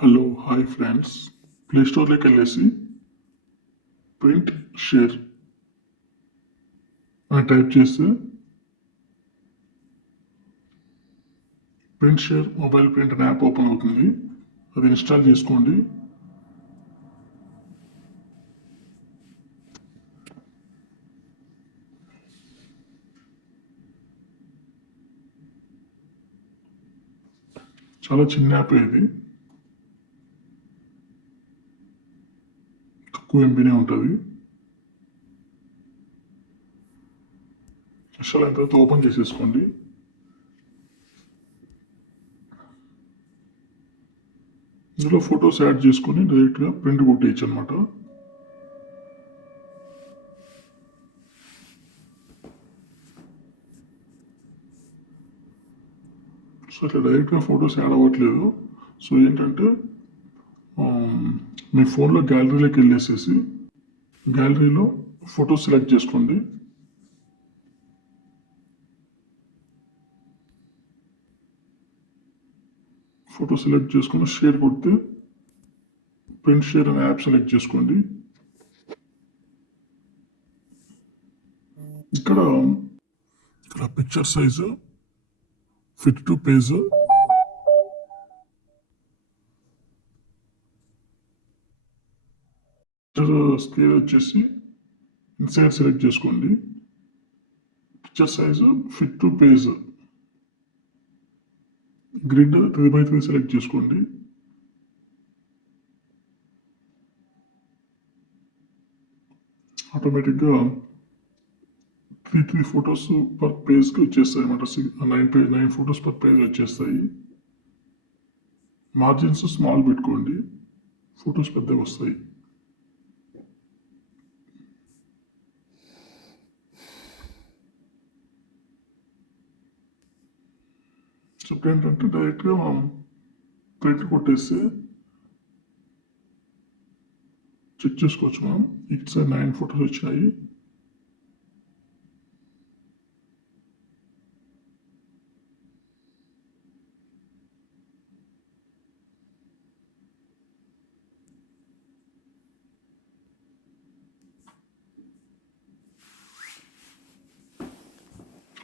Hello hi friends. Play స్టోర్లోకి వెళ్ళేసి print share అని టైప్ చేస్తే ప్రింట్ షేర్ మొబైల్ ప్రింట్ అనే యాప్ ఓపెన్ అవుతుంది. అది ఇన్స్టాల్ చేసుకోండి. చాలా చిన్న యాప్ ఇది, తక్కువ ఎంబీనే ఉంటుంది. ఇన్స్టాల్ అయిన తర్వాత ఓపెన్ చేసేసుకోండి. ఇందులో ఫొటోస్ యాడ్ చేసుకొని డైరెక్ట్గా ప్రింట్ కొట్టేయచ్చు అనమాట. సో ఇట్లా డైరెక్ట్గా ఫొటోస్ యాడ్ అవ్వట్లేదు. సో ఏంటంటే మీ ఫోన్లో గ్యాలరీలోకి వెళ్ళేసేసి గ్యాలరీలో ఫోటో సెలెక్ట్ చేసుకోండి. ఫోటో సెలెక్ట్ చేసుకుని షేర్ కొడితే ప్రింట్ షేర్ అనే యాప్ సెలెక్ట్ చేసుకోండి. ఇక్కడ picture size, fit to page, scale వచ్చేసి ఇన్సైడ్ సెలెక్ట్ చేసుకోండి. Picture size, fit to page, grid 3x3 select చేసుకోండి. ఆటోమేటిక్గా 3 ఫొటోస్ పర్ పేజ్కి వచ్చేస్తాయి అన్నమాట. 9 ఫొటోస్ పర్ పేజ్ వచ్చేస్తాయి. మార్జిన్స్ స్మాల్ పెట్టుకోండి, ఫొటోస్ పెద్దగా వస్తాయి. సో ఏంటంటే డైరెక్ట్గా మనం ప్రింట్ కొట్టేస్తే చెక్ చేసుకోవచ్చు. మనం ఇటు సైడ్ 9 ఫొటోస్ వచ్చినాయి.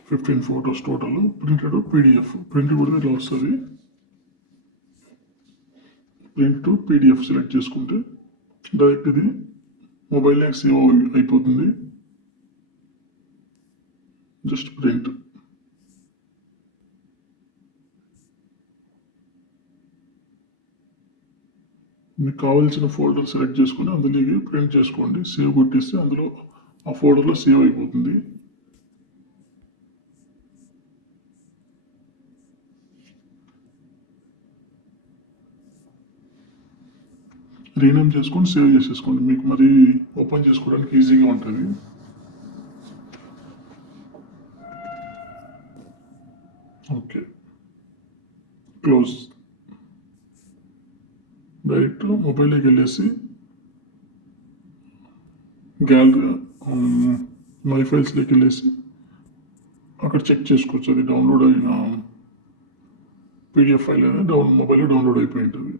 Fifteen photos total. Printed PDF, print కూడా ఇట్లా వస్తుంది. ప్రింట్ టు పీడిఎఫ్ సెలెక్ట్ చేసుకుంటే డైరెక్ట్ ఇది మొబైల్లో సేవ్ అయిపోతుంది. Just print. మీకు కావాల్సిన ఫోల్డర్ సెలెక్ట్ చేసుకుని అందులోకి ప్రింట్ చేసుకోండి. సేవ్ కొట్టేస్తే అందులో ఆ ఫోల్డర్లో సేవ్ అయిపోతుంది. రీనేమ్ చేసుకొని సేవ్ చేసేసుకోండి. మీకు మరి ఓపెన్ చేసుకోవడానికి ఈజీగా ఉంటుంది. Okay, close. డైరెక్ట్ మొబైల్లోకి వెళ్ళేసి గ్యాలరీ మై ఫైల్స్లోకి వెళ్ళేసి అక్కడ చెక్ చేసుకోవచ్చు. అది డౌన్లోడ్ అయిన పీడిఎఫ్ ఫైల్ అనేది మొబైల్లో డౌన్లోడ్ అయిపోయి ఉంటుంది.